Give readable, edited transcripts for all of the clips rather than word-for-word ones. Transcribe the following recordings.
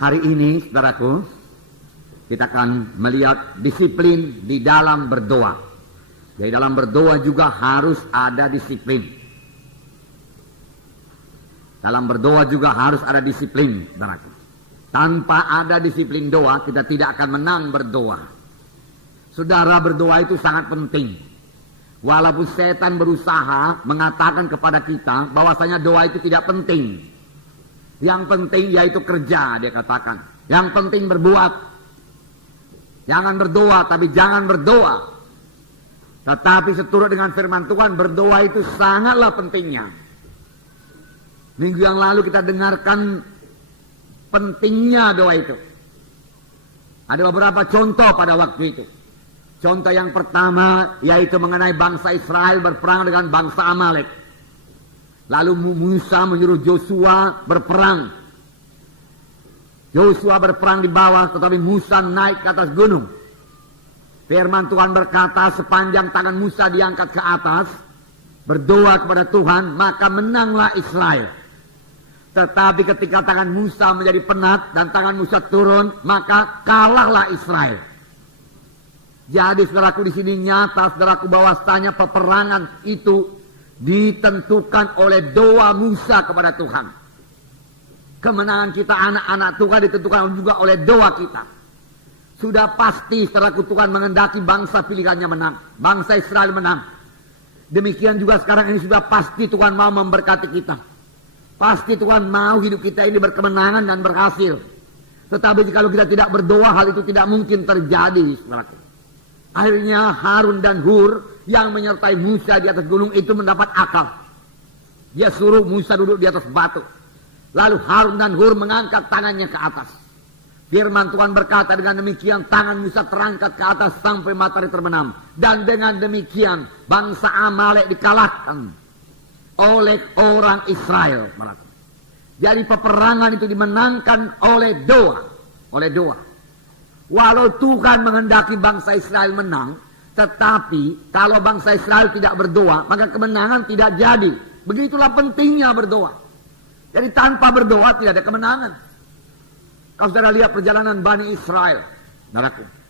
Hari ini, saudaraku, kita akan melihat disiplin di dalam berdoa. Jadi dalam berdoa juga harus ada disiplin. Dalam berdoa juga harus ada disiplin, saudaraku. Tanpa ada disiplin doa, kita tidak akan menang berdoa. Saudara, berdoa itu sangat penting. Walaupun setan berusaha mengatakan kepada kita bahwasanya doa itu tidak penting. Yang penting yaitu kerja, dia katakan. Yang penting berbuat. Jangan berdoa, tapi jangan berdoa. Tetapi seturut dengan firman Tuhan, berdoa itu sangatlah pentingnya. Minggu yang lalu kita dengarkan pentingnya doa itu. Ada beberapa contoh pada waktu itu. Contoh yang pertama yaitu mengenai bangsa Israel berperang dengan bangsa Amalek. Lalu Musa menyuruh Joshua berperang. Joshua berperang di bawah, tetapi Musa naik ke atas gunung. Firman Tuhan berkata, sepanjang tangan Musa diangkat ke atas, berdoa kepada Tuhan, maka menanglah Israel. Tetapi ketika tangan Musa menjadi penat dan tangan Musa turun, maka kalahlah Israel. Jadi saudaraku, di sini nyata saudaraku bahwasanya peperangan itu ditentukan oleh doa Musa kepada Tuhan. Kemenangan kita anak-anak Tuhan ditentukan juga oleh doa kita. Sudah pasti saudaraku, Tuhan mengendaki bangsa pilihannya menang, bangsa Israel menang. Demikian juga sekarang ini sudah pasti Tuhan mau memberkati kita. Pasti Tuhan mau hidup kita ini berkemenangan dan berhasil. Tetapi jika kita tidak berdoa, hal itu tidak mungkin terjadi, saudaraku. Akhirnya Harun dan Hur yang menyertai Musa di atas gunung itu mendapat akal. Dia suruh Musa duduk di atas batu. Lalu Harun dan Hur mengangkat tangannya ke atas. Firman Tuhan berkata, dengan demikian tangan Musa terangkat ke atas sampai matahari terbenam. Dan dengan demikian bangsa Amalek dikalahkan oleh orang Israel. Jadi peperangan itu dimenangkan oleh doa. Oleh doa. Walau Tuhan menghendaki bangsa Israel menang, tetapi kalau bangsa Israel tidak berdoa, maka kemenangan tidak jadi. Begitulah pentingnya berdoa. Jadi tanpa berdoa tidak ada kemenangan. Kalau saudara lihat perjalanan Bani Israel,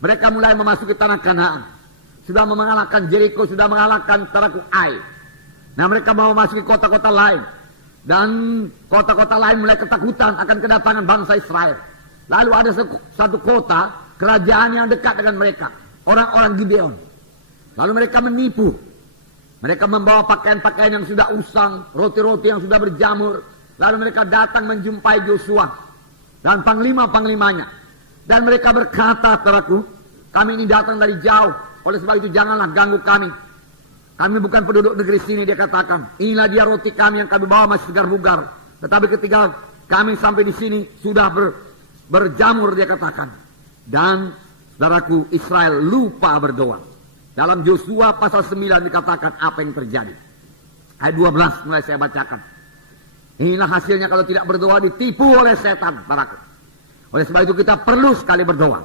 mereka mulai memasuki tanah Kanaan. Sudah mengalahkan Jericho, sudah mengalahkan Taraku Ai. Nah, mereka mau memasuki kota-kota lain. Dan kota-kota lain mulai ketakutan akan kedatangan bangsa Israel. Lalu ada satu kota, kerajaan yang dekat dengan mereka, orang-orang Gibeon. Lalu mereka menipu. Mereka membawa pakaian-pakaian yang sudah usang, roti-roti yang sudah berjamur. Lalu mereka datang menjumpai Joshua dan panglima-panglimanya. Dan mereka berkata, saudaraku, kami ini datang dari jauh. Oleh sebab itu janganlah ganggu kami. Kami bukan penduduk negeri sini, dia katakan. Inilah dia roti kami yang kami bawa masih segar-bugar. Tetapi ketika kami sampai di sini sudah berjamur, dia katakan. Dan saudaraku, Israel lupa berdoa. Dalam Joshua pasal 9 dikatakan apa yang terjadi. Ayat 12 mulai saya bacakan. Inilah hasilnya kalau tidak berdoa, ditipu oleh setan, saudaraku. Oleh sebab itu kita perlu sekali berdoa.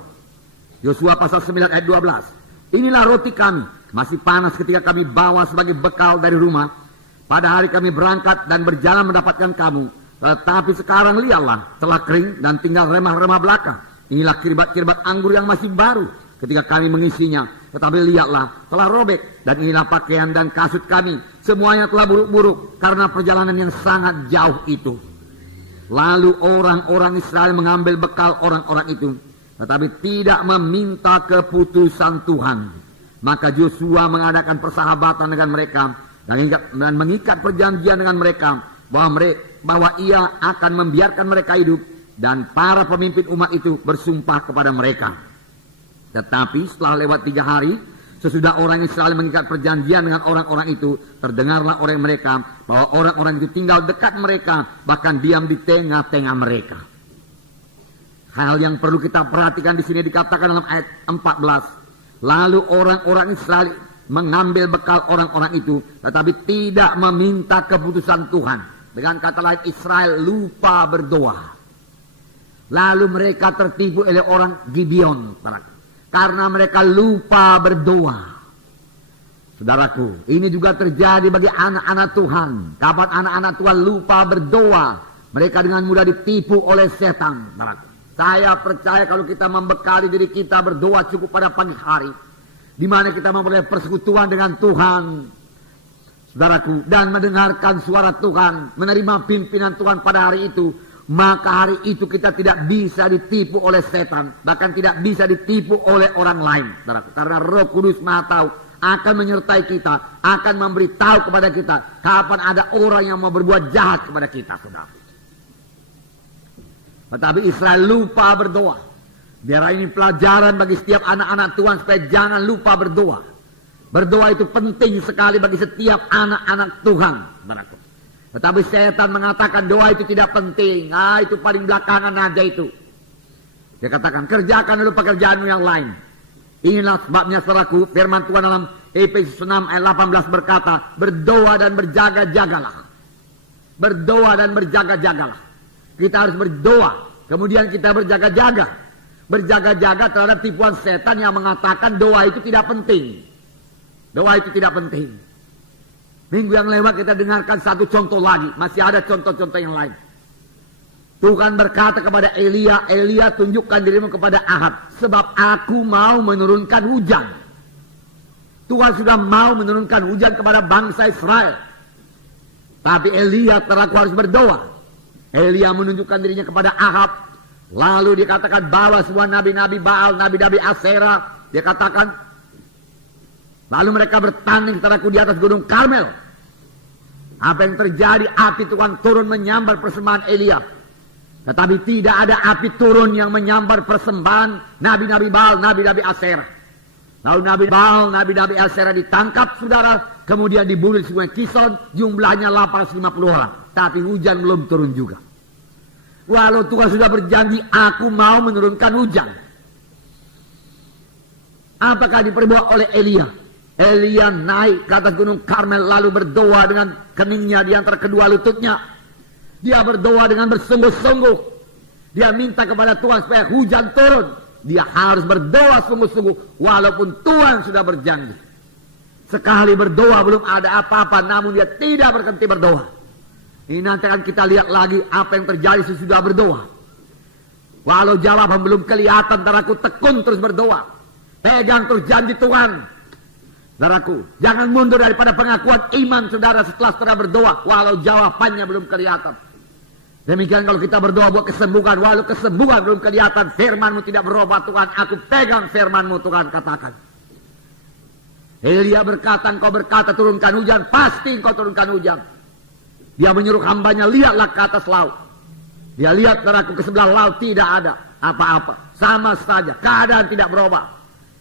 Joshua pasal 9 ayat 12. Inilah roti kami, masih panas ketika kami bawa sebagai bekal dari rumah. Pada hari kami berangkat dan berjalan mendapatkan kamu. Tetapi sekarang lihatlah, telah kering dan tinggal remah-remah belaka. Inilah kirbat-kirbat anggur yang masih baru ketika kami mengisinya. Tetapi lihatlah, telah robek. Dan inilah pakaian dan kasut kami. Semuanya telah buruk-buruk karena perjalanan yang sangat jauh itu. Lalu orang-orang Israel mengambil bekal orang-orang itu. Tetapi tidak meminta keputusan Tuhan. Maka Joshua mengadakan persahabatan dengan mereka. Dan mengikat perjanjian dengan mereka. Bahwa ia akan membiarkan mereka hidup. Dan para pemimpin umat itu bersumpah kepada mereka. Tetapi setelah lewat 3 hari, sesudah orang Israel mengikat perjanjian dengan orang-orang itu, terdengarlah oleh mereka bahwa orang-orang itu tinggal dekat mereka, bahkan diam di tengah-tengah mereka. Hal yang perlu kita perhatikan di sini dikatakan dalam ayat 14. Lalu orang-orang Israel mengambil bekal orang-orang itu, tetapi tidak meminta keputusan Tuhan. Dengan kata lain, Israel lupa berdoa. Lalu mereka tertipu oleh orang Gibeon, karena mereka lupa berdoa. Saudaraku, ini juga terjadi bagi anak-anak Tuhan. Kapan anak-anak Tuhan lupa berdoa, mereka dengan mudah ditipu oleh setan. Saya percaya kalau kita membekali diri kita berdoa cukup pada pagi hari, di mana kita memperoleh persekutuan dengan Tuhan, saudaraku, dan mendengarkan suara Tuhan, menerima pimpinan Tuhan pada hari itu, maka hari itu kita tidak bisa ditipu oleh setan, bahkan tidak bisa ditipu oleh orang lain, saudaraku. Karena Roh Kudus Maha Tahu akan menyertai kita, akan memberitahu kepada kita kapan ada orang yang mau berbuat jahat kepada kita, saudara. Tetapi Israel lupa berdoa. Biar ini pelajaran bagi setiap anak-anak Tuhan supaya jangan lupa berdoa. Berdoa itu penting sekali bagi setiap anak-anak Tuhan. Tetapi setan mengatakan doa itu tidak penting. Itu paling belakangan aja itu. Dia katakan kerjakan dulu pekerjaanmu yang lain. Inilah sebabnya saudaraku, firman Tuhan dalam Efesus 6 ayat 18 berkata, berdoa dan berjaga-jagalah. Berdoa dan berjaga-jagalah. Kita harus berdoa, kemudian kita berjaga-jaga. Berjaga-jaga terhadap tipuan setan yang mengatakan doa itu tidak penting. Doa itu tidak penting. Minggu yang lewat kita dengarkan satu contoh lagi. Masih ada contoh-contoh yang lain. Tuhan berkata kepada Elia, Elia tunjukkan dirimu kepada Ahab, sebab aku mau menurunkan hujan. Tuhan sudah mau menurunkan hujan kepada bangsa Israel. Tapi Elia terlaku harus berdoa. Elia menunjukkan dirinya kepada Ahab. Lalu dikatakan bawa semua nabi-nabi Baal, nabi-nabi Asera. Dia katakan. Lalu mereka bertanding saudaraku di atas gunung Karmel. Apa yang terjadi? Api Tuhan turun menyambar persembahan Elia. Tetapi tidak ada api turun yang menyambar persembahan nabi-nabi Baal, nabi-nabi Asera. Lalu nabi Baal, nabi-nabi Asera ditangkap saudara. Kemudian dibunuh di sungai Kison. Jumlahnya 850 orang. Tapi hujan belum turun juga. Walau Tuhan sudah berjanji, aku mau menurunkan hujan. Apakah diperbuat oleh Elia? Elia naik ke atas gunung Karmel lalu berdoa dengan keningnya di antara kedua lututnya. Dia berdoa dengan bersungguh-sungguh. Dia minta kepada Tuhan supaya hujan turun. Dia harus berdoa sungguh-sungguh walaupun Tuhan sudah berjanji. Sekali berdoa belum ada apa-apa, namun dia tidak berhenti berdoa. Ini nanti akan kita lihat lagi apa yang terjadi sesudah berdoa. Walau jawaban belum kelihatan, saudaraku, tekun terus berdoa. Pegang terus janji Tuhan. Saudaraku, jangan mundur daripada pengakuan iman saudara setelah saudara berdoa. Walau jawabannya belum kelihatan. Demikian kalau kita berdoa buat kesembuhan. Walau kesembuhan belum kelihatan, firman-Mu tidak berubah Tuhan. Aku pegang firman-Mu Tuhan, katakan. Elia berkata, engkau berkata turunkan hujan. Pasti engkau turunkan hujan. Dia menyuruh hambanya, lihatlah ke atas laut. Dia lihat saudaraku ke sebelah laut, tidak ada apa-apa. Sama saja, keadaan tidak berubah.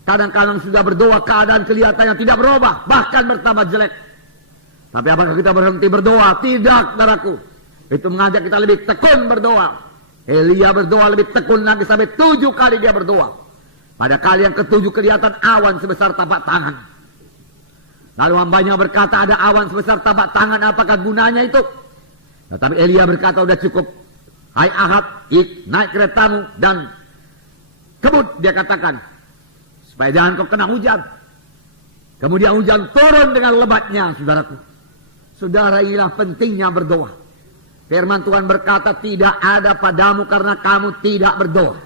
Kadang-kadang sudah berdoa, keadaan kelihatannya tidak berubah, bahkan bertambah jelek. Tapi apakah kita berhenti berdoa? Tidak, saudaraku. Itu mengajak kita lebih tekun berdoa. Elia berdoa lebih tekun lagi sampai 7 kali dia berdoa. Pada kali yang ke-7 kelihatan awan sebesar tapak tangan. Lalu hambanya berkata, ada awan sebesar tapak tangan, apakah gunanya itu? Tetapi Elia berkata, udah cukup. Hai Ahab, naik keretamu dan kebut, dia katakan. Supaya jangan kau kena hujan. Kemudian hujan turun dengan lebatnya, saudaraku. Saudara, inilah pentingnya berdoa. Firman Tuhan berkata, tidak ada padamu karena kamu tidak berdoa.